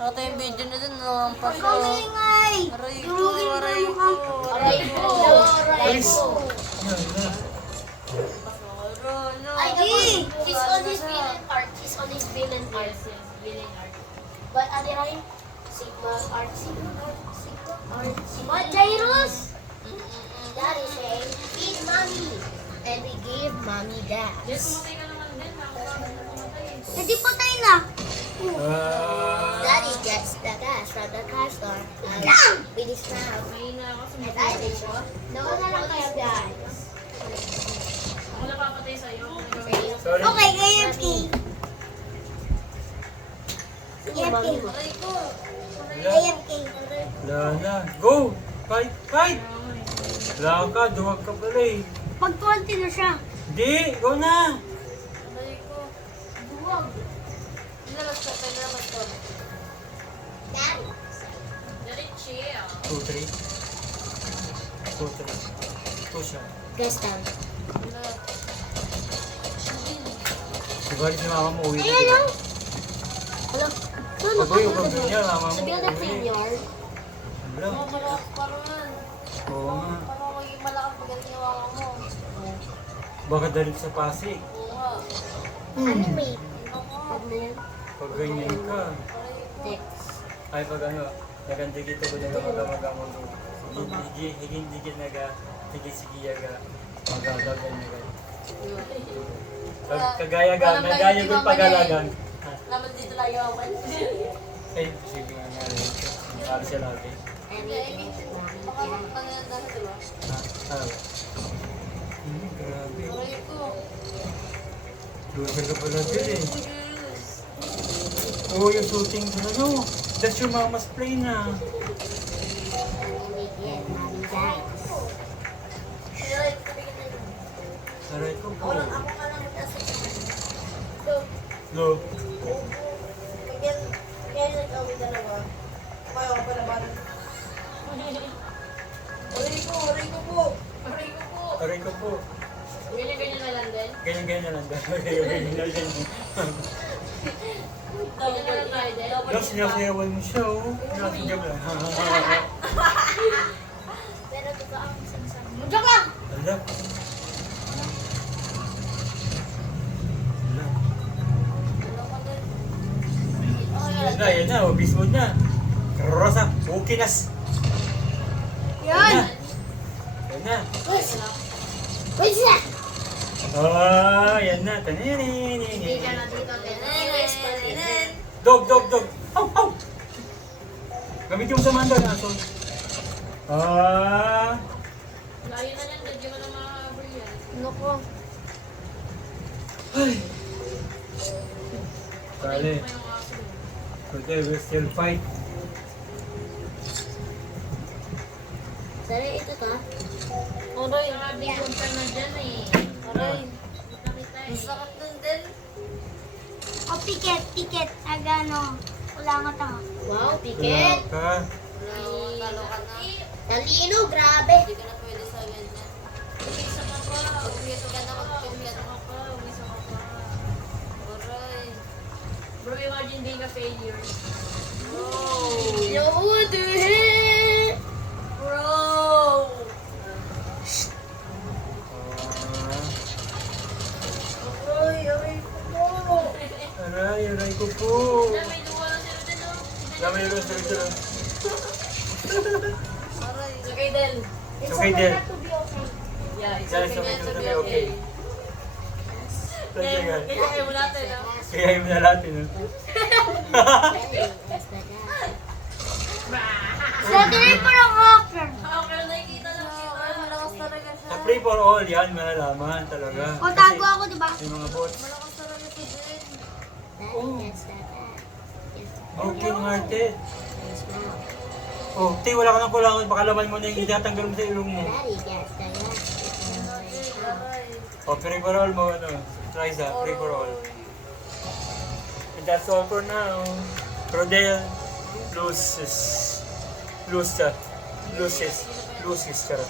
Nakata yung video na dun, no? Paso. Kamingay! Aray ko, Durugin mo aray yung ko. mukha. Aray ko. Aray Alis. ko. Yan na. No. Ay, He's on his villain art. He's on his villain art. Villain art. But ano rin? Sigma art. Sigma art. Sigma art. What, Jairus? Daddy say, feed mommy. And we give mommy that. Hindi patay na. Daddy gets the gas from the car store. Finish now. And I think so. No na lang kayo, guys. Sorry. Okay, AFK. Sige, mommy mo. Aray ko. AFK. Wala na. Go! Fight! Fight! Wala ka, duwag ka pala eh. Pag 20 na siya. Hindi! Go na! Aray ko. Duwag. Nilalas ka, tayo naman to. Daddy. 2-3. 2-3. 2 siya. Guys, down. Diba si mama mo uwi Ayan dito? lang. Hello? Pag-uwi, huwag doon niya, mama mo. Sa build up in yard. Wala. Parang Oo nga. parang magiging malakas pag ginawa mo. Baka dalit sa Pasig. Oo nga. Ano may? Ako. Pag na yan? Pag ganyan ka. Aray ko. Text. Ay pag ano, naganda kita ko na magaga mo no. Hindi ka naga, sige sige yaga. Magagagan niya. Kagaya ga, nagaya ko pagalagan. Naman dito lang yung ako. Ay, sige nga nga rin. Para siya lagi. Everything is Baka magpaganda na, diba? Ha? Grabe. Aray ko. Loser ka pala din eh. Oo, yung shooting ko na no. That's your mama's play na. Yeah, mommy dies. Aray, tabigin na yun. Aray ko po. Ako ka lang mag-asik. So, Lo. kaya nag-away dalawa. Kaya ka pala ba? Aray ko po. Aray ko po. Aray ko po. Ganyan-ganyan na lang din. Ganyan-ganyan na lang. Ganyan-ganyan. Ganyan na lang tayo din. Tapos sinasayawan mo siya oh. Sinasayaw lang. Pero totoo ang sinasabi. Joke lang! Ala. Ala. Yan na. Obis mo na. Rosa, ukinas. Yan. Yan na. Wait na! Ah, yan na. Hindi ka Tanini. na dito. Dog, dog, dog. Aw, aw. Gamitin mo sa manda na. So. Ah. Layo na yan, hindi mo na makahabol yan. Noko. Ay. Kali. Okay, we still fight. Sorry, ito ka? Aray, punta na dyan eh. Aray. Ang sakit nun din. O, tiket. Agano. Wala nga ta. Wow, Wala tiket. ka. Talo ka na. Talino, grabe. Hindi ka na pwede sa ganyan. Umisa ka pa. Umisa ka na. Umisa ka pa. Umisa ka pa. Aray. Bro, imagine being a failure. Yo, what the heck? Bro! Aray ko po. Aray ko po. May luwa na sila din, no? Lamay yung rest dito. Aray. It's okay, Del. It's okay din. Yeah, it's Yeah, okay. it's okay It's to be okay. okay. Sige nga. Kaya mo natin, no? Kaya mo na natin. No? Sa tuloy pa ng hacker. Okay, nakikita lang kita. Ay, malakas talaga siya. Sa free for all, yan, malalaman talaga. O, tago ako, diba? Yung mga bots. Malakas talaga si Jen. Okay, hearted. Oh, Tay, wala ka nang kulangan. Baka laman mo na yung itatanggal mo sa ilong mo. Aray. Oh, free for all mo, ano. Try sa, free for all. And that's all for now. Rodel loses. Loses. Charot.